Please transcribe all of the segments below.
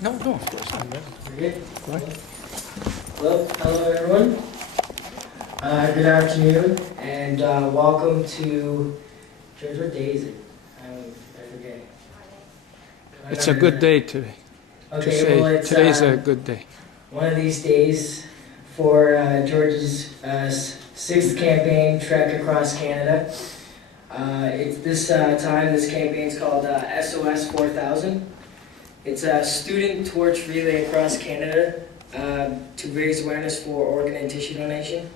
No, no, of course not. We're good? Go ahead. Well, hello everyone. Good afternoon, and welcome to, George, what day is it? I forget. It's a good day today. Okay, well, it's Today's a good day. one of these days for George's 6th campaign trek across Canada. It's this time, this campaign is called SOS4000. It's a student torch relay across Canada to raise awareness for organ and tissue donation.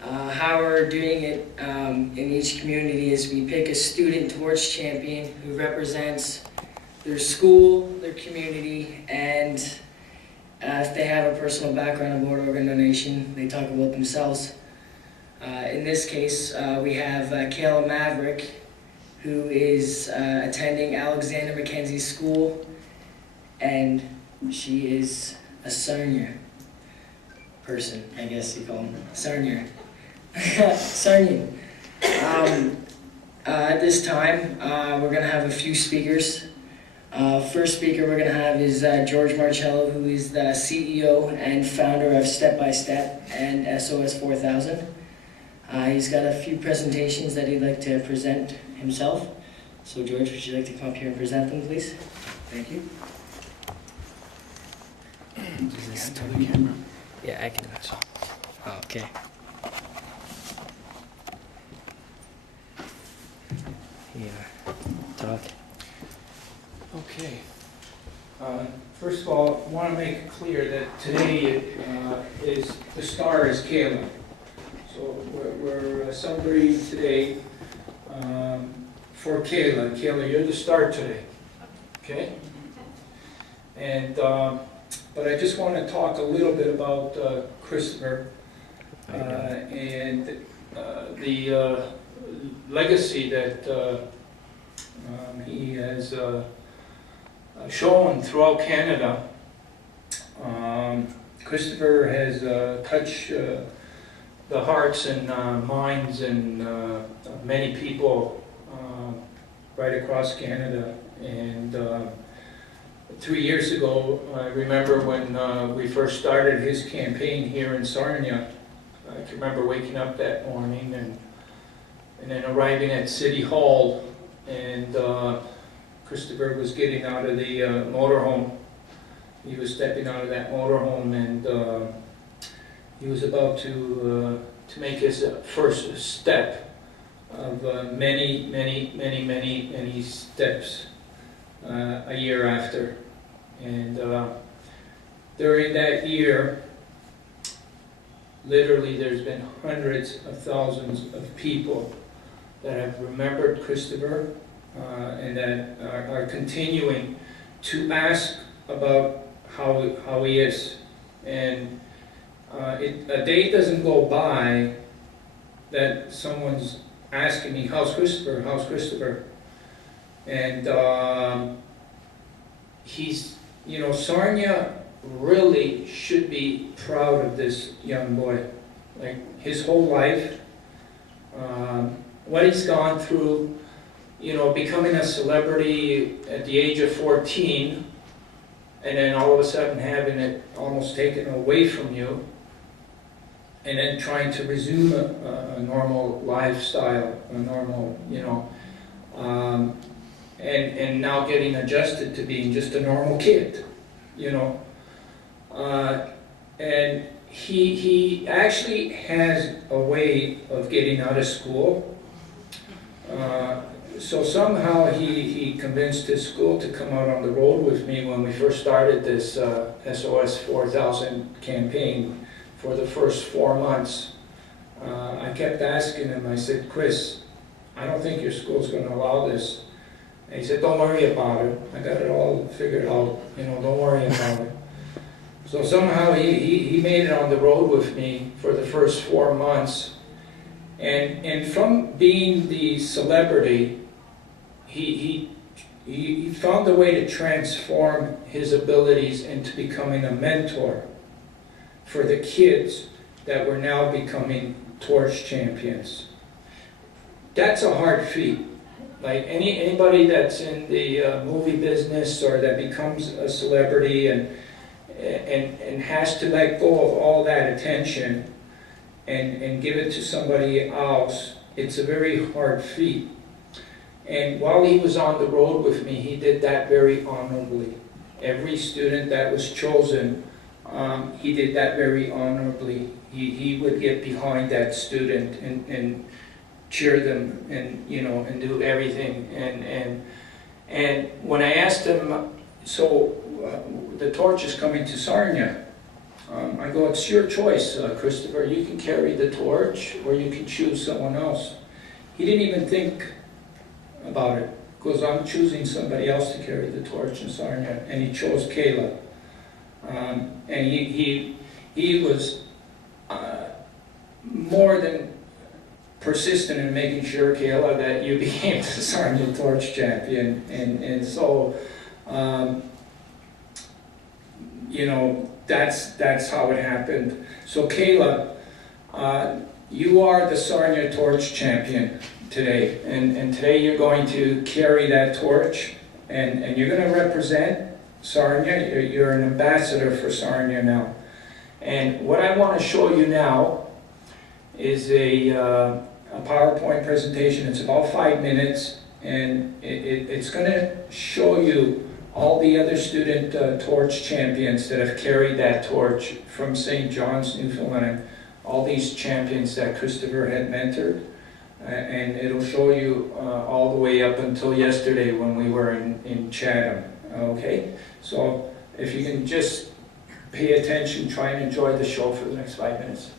How we're doing it in each community is we pick a student torch champion who represents their school, their community, and if they have a personal background about organ donation, they talk about themselves. In this case, we have Kayla Mavretic, who is attending Alexander Mackenzie School, and she is a Sarnia person, I guess you call them. Sarnia. Sarnian. At this time, we're going to have a few speakers. First speaker we're going to have is George Marcello, who is the CEO and founder of Step by Step and SOS4000. He's got a few presentations that he'd like to present himself. So George, would you like to come up here and present them, please? Thank you. Yeah, I can. Oh, okay. Yeah. Talk. Okay. First of all, I want to make it clear that today is the star is Kayla. So we're celebrating today for Kayla. Kayla, you're the star today. Okay? And but I just want to talk a little bit about Christopher and the legacy that he has shown throughout Canada. Christopher has touched the hearts and minds and many people right across Canada. And 3 years ago, I remember when we first started his campaign here in Sarnia. I can remember waking up that morning and then arriving at City Hall, and Christopher was getting out of the motorhome. He was stepping out of that motorhome, and he was about to make his first step of many steps a year after. And during that year, literally there's been hundreds of thousands of people that have remembered Christopher and that are continuing to ask about how he is. And a day doesn't go by that someone's asking me, how's Christopher, how's Christopher? And he's, you know, Sarnia really should be proud of this young boy. Like, his whole life, what he's gone through, you know, becoming a celebrity at the age of 14, and then all of a sudden having it almost taken away from you, and then trying to resume a normal lifestyle, a normal, you know, and now getting adjusted to being just a normal kid, you know. And he actually has a way of getting out of school. So somehow he convinced his school to come out on the road with me when we first started this SOS4000 campaign for the first 4 months. I kept asking him, I said, Chris, I don't think your school's going to allow this. And he said, don't worry about it. I got it all figured out, you know, don't worry about it. So somehow he made it on the road with me for the first 4 months. And from being the celebrity, he found a way to transform his abilities into becoming a mentor for the kids that were now becoming torch champions. That's a hard feat. like anybody that's in the movie business or that becomes a celebrity and has to let go of all that attention and give it to somebody else, it's a very hard feat. And while he was on the road with me, he did that very honorably. Every student that was chosen, he did that very honorably. He would get behind that student and cheer them and, you know, and do everything. And when I asked him, so the torch is coming to Sarnia, I go, it's your choice, Christopher. You can carry the torch or you can choose someone else. He didn't even think about it, because I'm choosing somebody else to carry the torch in Sarnia, and he chose Kayla. And he was more than persistent in making sure, Kayla, that you became the Sarnia Torch champion. And so, you know, that's how it happened. So Kayla, you are the Sarnia Torch champion today, and today you're going to carry that torch, and you're going to represent Sarnia. You're an ambassador for Sarnia now. And what I want to show you now is a PowerPoint presentation. It's about 5 minutes, and it's going to show you all the other student torch champions that have carried that torch from St. John's, Newfoundland, all these champions that Christopher had mentored. And it'll show you all the way up until yesterday when we were in Chatham. Okay? So if you can just pay attention, try and enjoy the show for the next 5 minutes.